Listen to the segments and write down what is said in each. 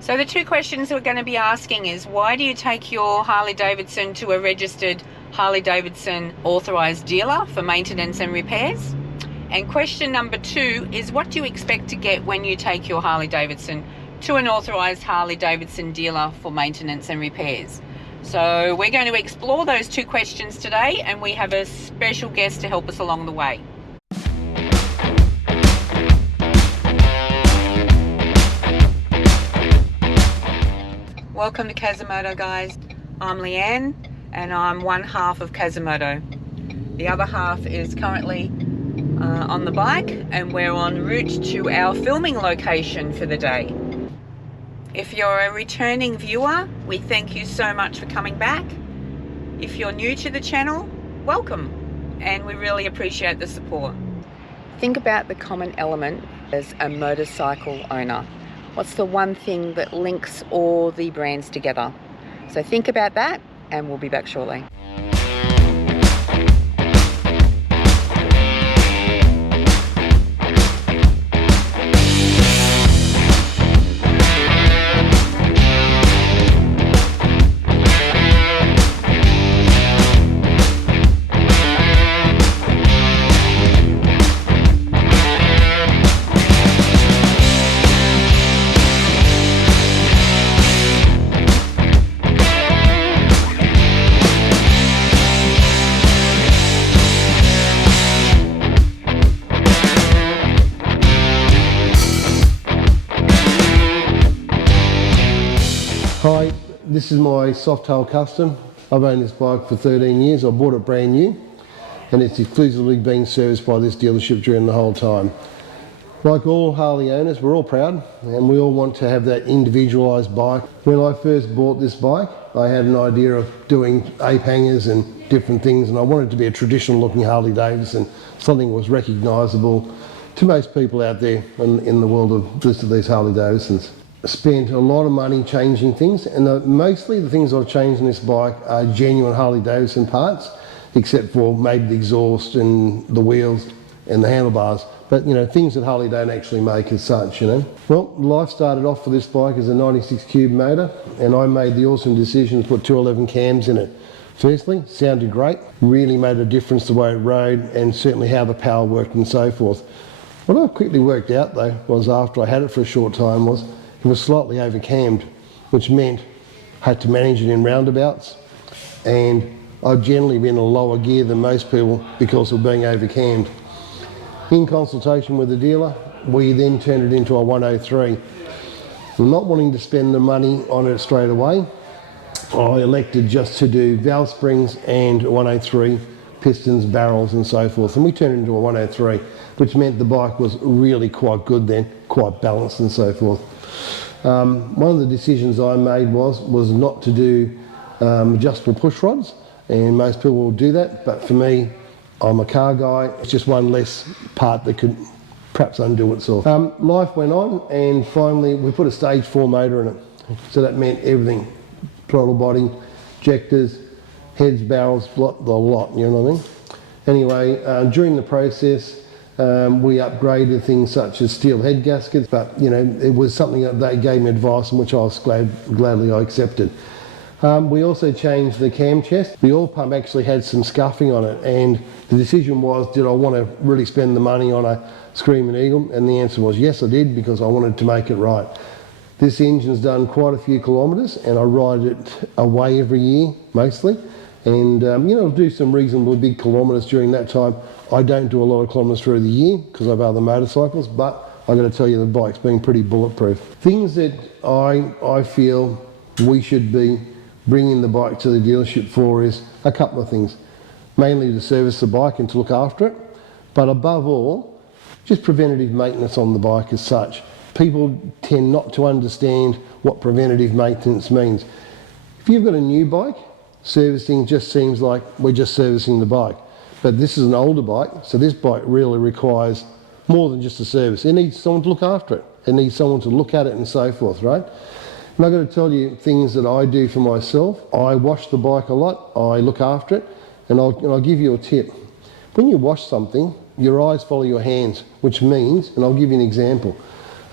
So the two questions we're going to be asking is, why do you take your Harley Davidson to a registered Harley Davidson authorised dealer for maintenance and repairs? And question number 2 is, what do you expect to get when you take your Harley Davidson to an authorised Harley Davidson dealer for maintenance and repairs? So we're going to explore those two questions today, and we have a special guest to help us along the way. Welcome to Kazimoto, guys. I'm Leanne and I'm one half of Kazimoto. The other half is currently on the bike, and we're en route to our filming location for the day. If you're a returning viewer, we thank you so much for coming back. If you're new to the channel, welcome, and we really appreciate the support. Think about the common element as a motorcycle owner. What's the one thing that links all the brands together? So think about that, and we'll be back shortly. Hi, this is my Softail Custom. I've owned this bike for 13 years. I bought it brand new, and it's exclusively been serviced by this dealership during the whole time. Like all Harley owners, we're all proud and we all want to have that individualised bike. When I first bought this bike, I had an idea of doing ape hangers and different things, and I wanted it to be a traditional looking Harley Davidson, something that was recognisable to most people out there in the world of these Harley Davidsons. Spent a lot of money changing things, and mostly the things I've changed in this bike are genuine Harley Davidson parts, except for maybe the exhaust and the wheels and the handlebars, but you know, things that Harley don't actually make as such, you know. Well, life started off for this bike as a 96 cube motor, and I made the awesome decision to put 211 cams in it. Firstly, sounded great, really made a difference the way it rode, and certainly how the power worked and so forth. What I quickly worked out though was, after I had it for a short time, was it was slightly over-cammed, which meant I had to manage it in roundabouts, and I'd generally been in a lower gear than most people because of being over-cammed. In consultation with the dealer, we then turned it into a 103. Not wanting to spend the money on it straight away, I elected just to do valve springs and 103 pistons, barrels and so forth, and we turned it into a 103, which meant the bike was really quite good then, quite balanced and so forth. One of the decisions I made was not to do adjustable push rods, and most people will do that, but for me, I'm a car guy. It's just one less part that could perhaps undo itself. Life went on, and finally we put a stage 4 motor in it, so that meant everything: throttle body, injectors, heads, barrels, the lot, you know what I mean? Anyway, during the process, we upgraded things such as steel head gaskets, but you know, it was something that they gave me advice on, which I was gladly I accepted. We also changed the cam chest. The oil pump actually had some scuffing on it, and the decision was, did I want to really spend the money on a Screaming Eagle? And the answer was yes, I did, because I wanted to make it right. This engine's done quite a few kilometres, and I ride it away every year mostly, and you know, do some reasonably big kilometres during that time. I don't do a lot of kilometres through the year because I have other motorcycles, but I've got to tell you, the bike's been pretty bulletproof. Things that I feel we should be bringing the bike to the dealership for is a couple of things. Mainly to service the bike and to look after it, but above all, just preventative maintenance on the bike as such. People tend not to understand what preventative maintenance means. If you've got a new bike, servicing just seems like we're just servicing the bike. But this is an older bike, so this bike really requires more than just a service. It needs someone to look after it. It needs someone to look at it and so forth, right? And I've got to tell you things that I do for myself. I wash the bike a lot, I look after it, and I'll give you a tip. When you wash something, your eyes follow your hands, which means, and I'll give you an example.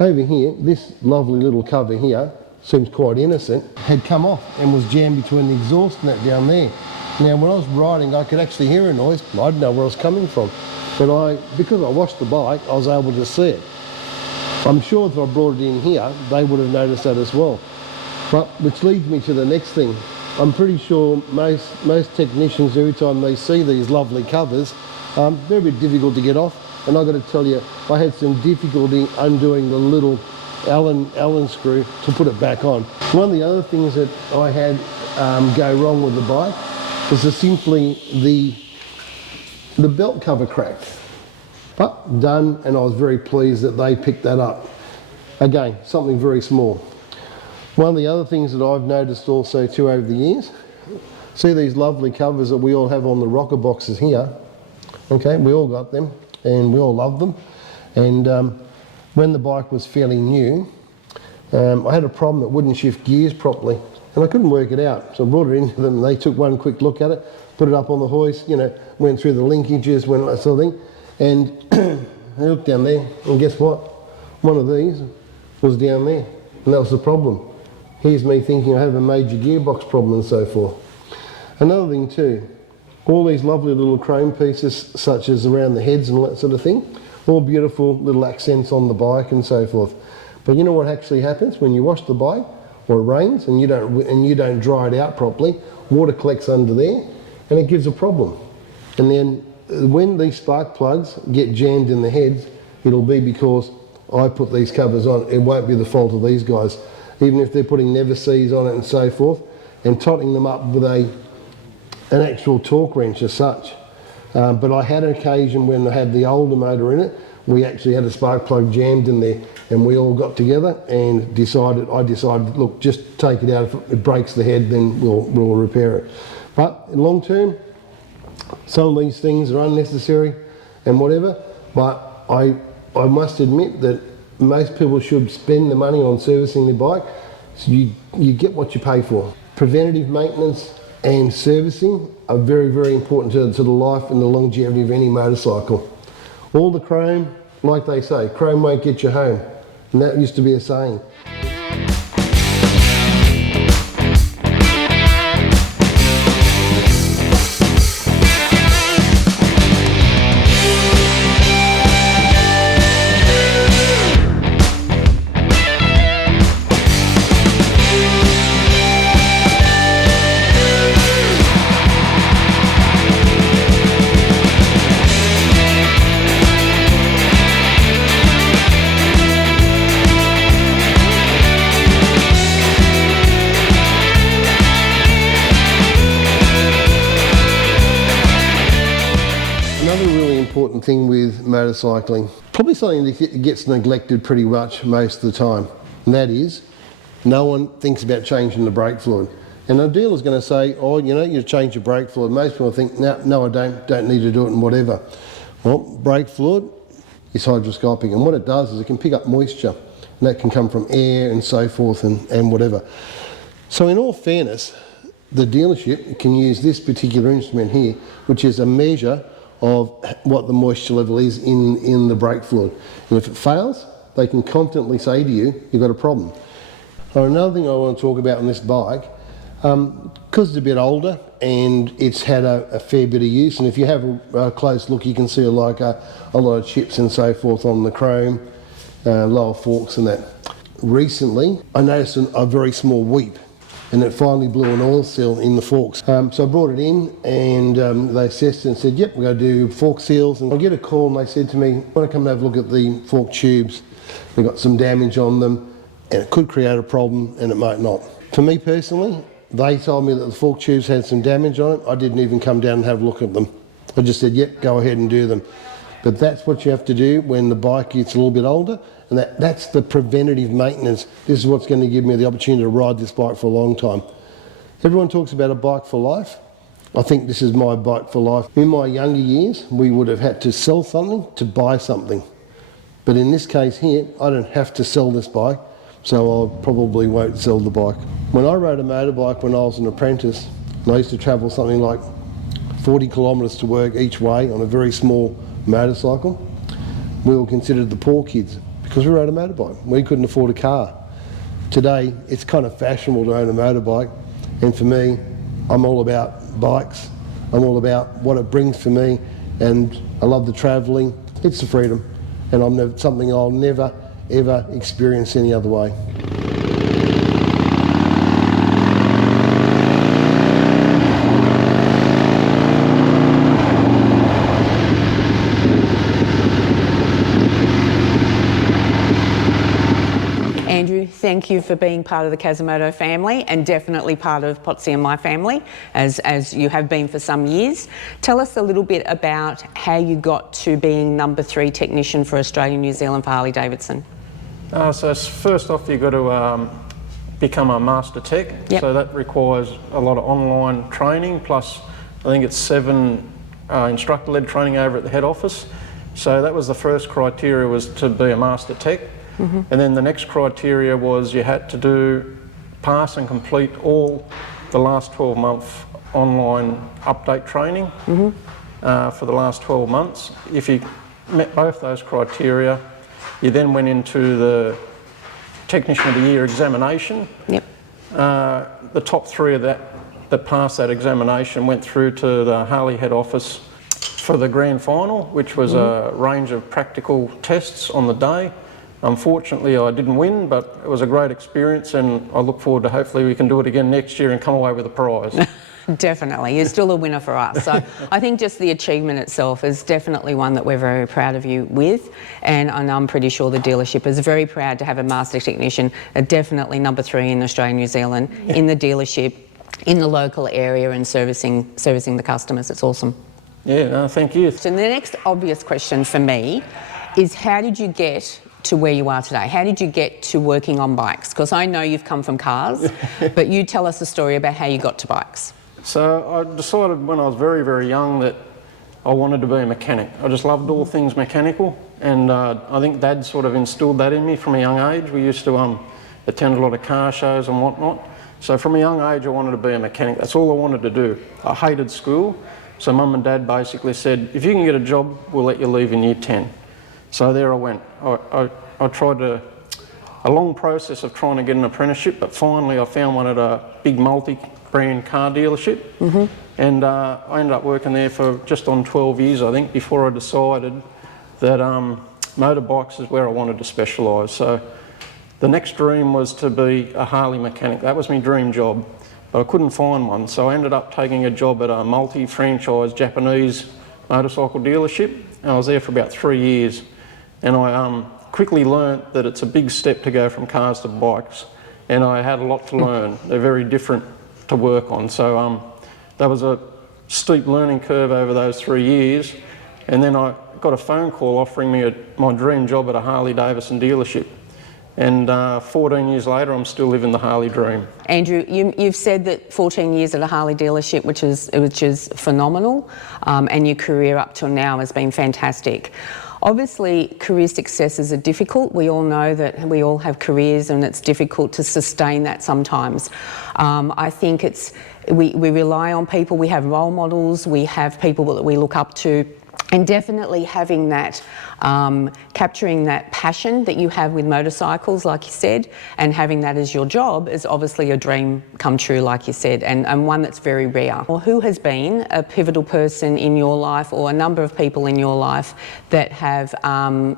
Over here, this lovely little cover here seems quite innocent, had come off and was jammed between the exhaust and that down there. Now when I was riding, I could actually hear a noise. I didn't know where it was coming from, but because I washed the bike, I was able to see it. I'm sure if I brought it in here, they would have noticed that as well. But which leads me to the next thing. I'm pretty sure most technicians, every time they see these lovely covers, they're a bit difficult to get off. And I've got to tell you, I had some difficulty undoing the little Allen screw to put it back on. One of the other things that I had go wrong with the bike was simply the belt cover cracked. But done, and I was very pleased that they picked that up. Again, something very small. One of the other things that I've noticed also too over the years, see these lovely covers that we all have on the rocker boxes here. Okay, we all got them and we all love them. And when the bike was fairly new, I had a problem, it wouldn't shift gears properly and I couldn't work it out. So I brought it into them and they took one quick look at it, put it up on the hoist, you know, went through the linkages, went that sort of thing. And I looked down there and guess what? One of these was down there and that was the problem. Here's me thinking I have a major gearbox problem and so forth. Another thing too, all these lovely little chrome pieces such as around the heads and all that sort of thing, all beautiful little accents on the bike and so forth. But you know what actually happens when you wash the bike or it rains and you don't dry it out properly, water collects under there and it gives a problem. And then when these spark plugs get jammed in the heads, it'll be because I put these covers on. It won't be the fault of these guys. Even if they're putting never sees on it and so forth, and totting them up with an actual torque wrench as such. But I had an occasion when I had the older motor in it, we actually had a spark plug jammed in there, and we all got together and I decided, look, just take it out. If it breaks the head, then we'll repair it. But in long term, some of these things are unnecessary and whatever, but I must admit that most people should spend the money on servicing their bike, so you get what you pay for. Preventative maintenance and servicing are very, very important to the life and the longevity of any motorcycle. All the chrome, like they say, chrome won't get you home, and that used to be a saying. Important thing with motorcycling, probably something that gets neglected pretty much most of the time, and that is no one thinks about changing the brake fluid. And the dealer's going to say, oh, you know, you change your brake fluid. Most people think, no, I don't need to do it and whatever. Well, brake fluid is hygroscopic, and what it does is it can pick up moisture, and that can come from air and so forth and whatever. So in all fairness, the dealership can use this particular instrument here, which is a measure of what the moisture level is in the brake fluid. And if it fails, they can confidently say to you, you've got a problem. Another thing I want to talk about on this bike, because it's a bit older and it's had a fair bit of use, and if you have a close look you can see like a lot of chips and so forth on the chrome, lower forks and that. Recently I noticed a very small weep, and it finally blew an oil seal in the forks. So I brought it in and they assessed it and said, yep, we're going to do fork seals. And I get a call and they said to me, want to come and have a look at the fork tubes. They've got some damage on them and it could create a problem and it might not. For me personally, they told me that the fork tubes had some damage on it. I didn't even come down and have a look at them. I just said, yep, go ahead and do them. But that's what you have to do when the bike gets a little bit older, and that's the preventative maintenance. This is what's going to give me the opportunity to ride this bike for a long time. Everyone talks about a bike for life. I think this is my bike for life. In my younger years, we would have had to sell something to buy something. But in this case here, I don't have to sell this bike, so I probably won't sell the bike. When I rode a motorbike when I was an apprentice, and I used to travel something like 40 kilometres to work each way on a very small motorcycle, we were considered the poor kids because we rode a motorbike. We couldn't afford a car. today it's kind of fashionable to own a motorbike, and for me, I'm all about bikes. I'm all about what it brings for me, and I love the travelling. It's the freedom, and something I'll never ever experience any other way. Andrew, thank you for being part of the Quasimodo family, and definitely part of Pottsy and my family, as you have been for some years. Tell us a little bit about how you got to being #3 technician for Australia and New Zealand for Harley Davidson. So first off, you've got to become a master tech. Yep. So that requires a lot of online training, plus I think it's 7 instructor-led training over at the head office. So that was the first criteria, was to be a master tech. And then the next criteria was you had to pass and complete all the last 12-month online update training for the last 12 months. If you met both those criteria, you then went into the Technician of the Year examination. Yep. The top 3 of that passed that examination went through to the Harley head office for the grand final, which was a range of practical tests on the day. Unfortunately, I didn't win, but it was a great experience, and I look forward to hopefully we can do it again next year and come away with a prize. Definitely, you're still a winner for us. So I think just the achievement itself is definitely one that we're very proud of you with, and I'm pretty sure the dealership is very proud to have a master technician, definitely #3 in Australia and New Zealand, in the dealership, in the local area, and servicing the customers. It's awesome. Yeah, no, thank you. So the next obvious question for me is, how did you get to where you are today? How did you get to working on bikes? Because I know you've come from cars, but you tell us a story about how you got to bikes. So I decided when I was very, very young that I wanted to be a mechanic. I just loved all things mechanical, and I think Dad sort of instilled that in me from a young age. We used to attend a lot of car shows and whatnot. So from a young age I wanted to be a mechanic. That's all I wanted to do. I hated school, so Mum and Dad basically said, if you can get a job, we'll let you leave in year 10. So there I went. I tried a long process of trying to get an apprenticeship, but finally I found one at a big multi-brand car dealership, and I ended up working there for just on 12 years, I think, before I decided that motorbikes is where I wanted to specialise. So the next dream was to be a Harley mechanic. That was my dream job, but I couldn't find one, so I ended up taking a job at a multi-franchise Japanese motorcycle dealership, and I was there for about 3 years. And I quickly learnt that it's a big step to go from cars to bikes, and I had a lot to learn. They're very different to work on, so that was a steep learning curve over those 3 years. And then I got a phone call offering me my dream job at a Harley Davidson dealership, and 14 years later I'm still living the Harley dream. Andrew, you've said that 14 years at a Harley dealership, which is phenomenal, and your career up till now has been fantastic. Obviously, career successes are difficult. We all know that we all have careers, and it's difficult to sustain that sometimes. I think we rely on people, we have role models, we have people that we look up to, and definitely having that, capturing that passion that you have with motorcycles, like you said, and having that as your job is obviously a dream come true, like you said, and one that's very rare. Well, who has been a pivotal person in your life, or a number of people in your life that have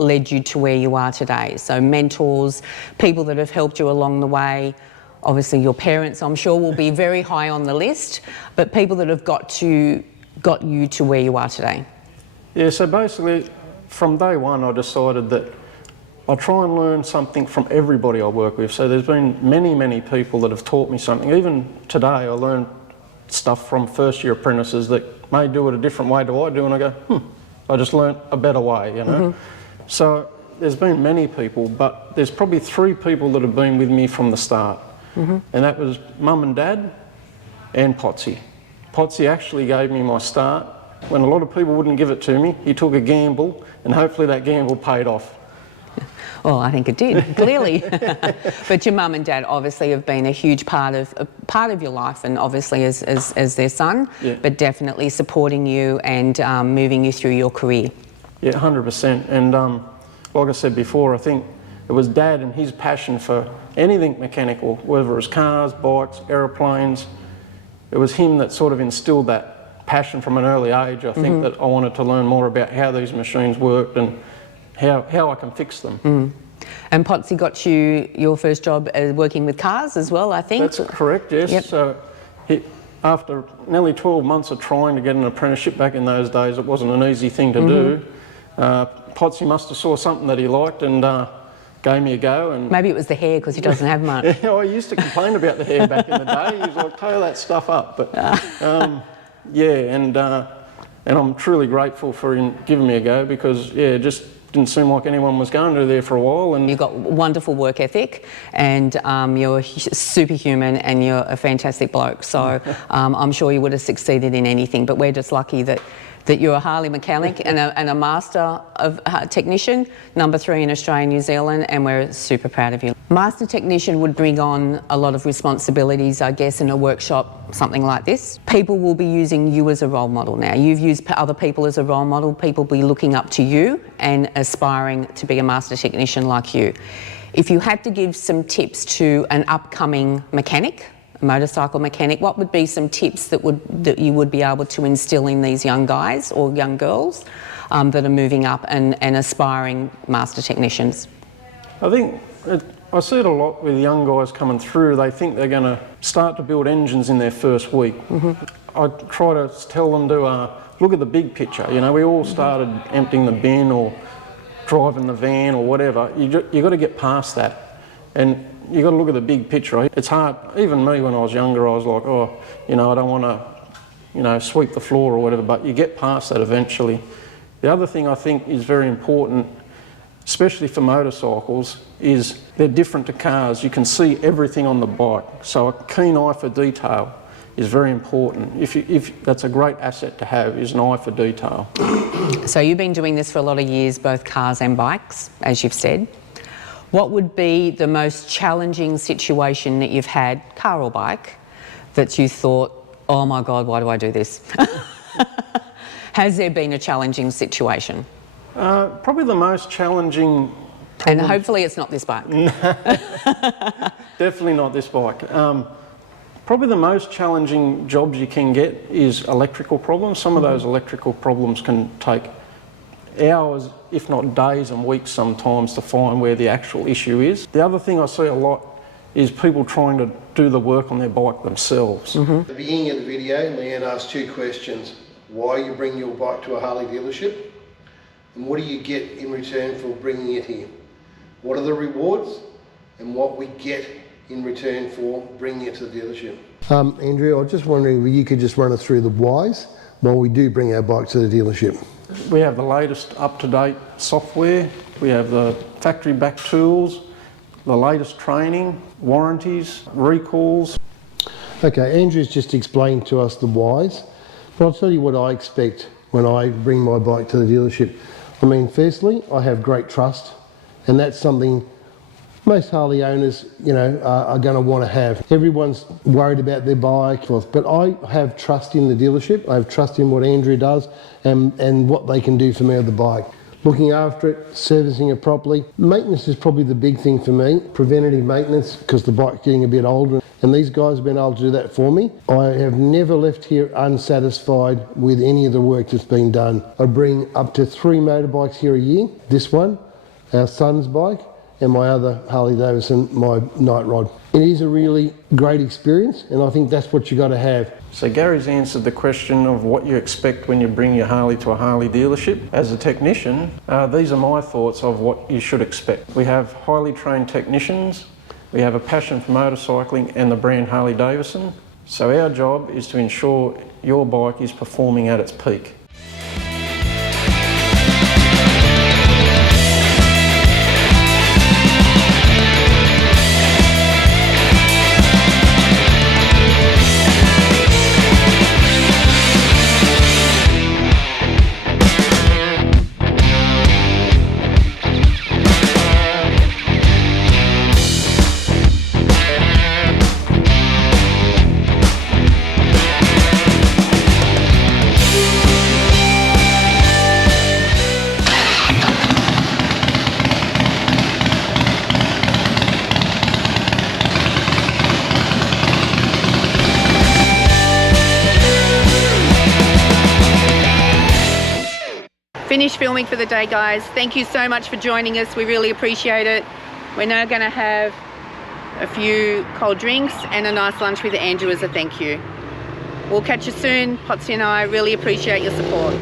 led you to where you are today? So mentors, people that have helped you along the way. Obviously your parents, I'm sure, will be very high on the list, but people that have got you to where you are today. Yeah, so basically from day one I decided that I try and learn something from everybody I work with. So there's been many people that have taught me something. Even today I learned stuff from first year apprentices that may do it a different way to I do, and I go, I just learnt a better way, you know. So there's been many people, but there's probably 3 people that have been with me from the start, and that was Mum and Dad and Pottsy. Pottsy actually gave me my start when a lot of people wouldn't give it to me. He took a gamble, and hopefully that gamble paid off. Well, I think it did, clearly. But your mum and dad obviously have been a huge part of your life, and obviously as their son, but definitely supporting you and moving you through your career. Yeah, 100%. And like I said before, I think it was Dad and his passion for anything mechanical, whether it was cars, bikes, aeroplanes. It was him that sort of instilled that passion from an early age. I think that I wanted to learn more about how these machines worked and how I can fix them. And Pottsy got you your first job working with cars as well, I think? That's correct, yes. Yep. So after nearly 12 months of trying to get an apprenticeship back in those days, it wasn't an easy thing to do. Pottsy must have saw something that he liked and gave me a go. And Maybe it was the hair because he doesn't have much. I used to complain about the hair back in the day. He was like, "Tail that stuff up." But yeah, and I'm truly grateful for him giving me a go because it just didn't seem like anyone was going to there for a while. And You've got wonderful work ethic, and you're superhuman, and you're a fantastic bloke. So I'm sure you would have succeeded in anything. But we're just lucky that you're a Harley mechanic and a master of technician, number 3 in Australia and New Zealand, and we're super proud of you. Master technician would bring on a lot of responsibilities, I guess, in a workshop, something like this. People will be using you as a role model now. You've used other people as a role model. People will be looking up to you and aspiring to be a master technician like you. If you had to give some tips to an upcoming mechanic, a motorcycle mechanic, what would be some tips that you would be able to instill in these young guys or young girls that are moving up and aspiring master technicians? I think I see it a lot with young guys coming through. They think they're going to start to build engines in their first week. I try to tell them to look at the big picture. You know, we all started emptying the bin or driving the van or whatever. You got to get past that, and you got to look at the big picture. It's hard. Even me, when I was younger, I was like, oh, you know, I don't want to, you know, sweep the floor or whatever. But you get past that eventually. The other thing I think is very important, especially for motorcycles, is they're different to cars. You can see everything on the bike, so a keen eye for detail is very important. If that's a great asset to have, is an eye for detail. So you've been doing this for a lot of years, both cars and bikes, as you've said. What would be the most challenging situation that you've had, car or bike, that you thought, oh my God, why do I do this? Has there been a challenging situation? Probably the most challenging... And hopefully it's not this bike. Definitely not this bike. Probably the most challenging jobs you can get is electrical problems. Some of those electrical problems can take hours, if not days and weeks sometimes, to find where the actual issue is. The other thing I see a lot is people trying to do the work on their bike themselves. At the beginning of the video, Leanne asked 2 questions. Why you bring your bike to a Harley dealership? And what do you get in return for bringing it here? What are the rewards? And what we get in return for bringing it to the dealership? Andrea, I was just wondering if you could just run us through the whys while we do bring our bike to the dealership. We have the latest up-to-date software, we have the factory-backed tools, the latest training, warranties, recalls. Okay, Andrew's just explained to us the whys, but I'll tell you what I expect when I bring my bike to the dealership. I mean, firstly, I have great trust, and that's something most Harley owners, you know, are going to want to have. Everyone's worried about their bike, but I have trust in the dealership. I have trust in what Andrew does and what they can do for me with the bike. Looking after it, servicing it properly. Maintenance is probably the big thing for me. Preventative maintenance, because the bike's getting a bit older, and these guys have been able to do that for me. I have never left here unsatisfied with any of the work that's been done. I bring up to 3 motorbikes here a year. This one, our son's bike, and my other Harley Davidson, my night rod. It is a really great experience, and I think that's what you got to have. So Gary's answered the question of what you expect when you bring your Harley to a Harley dealership. As a technician, these are my thoughts of what you should expect. We have highly trained technicians, we have a passion for motorcycling and the brand Harley Davidson. So our job is to ensure your bike is performing at its peak. finished filming for the day, guys. Thank you so much for joining us. We really appreciate it. We're now going to have a few cold drinks and a nice lunch with Andrew as a thank you. We'll catch you soon. Pottsy and I really appreciate your support.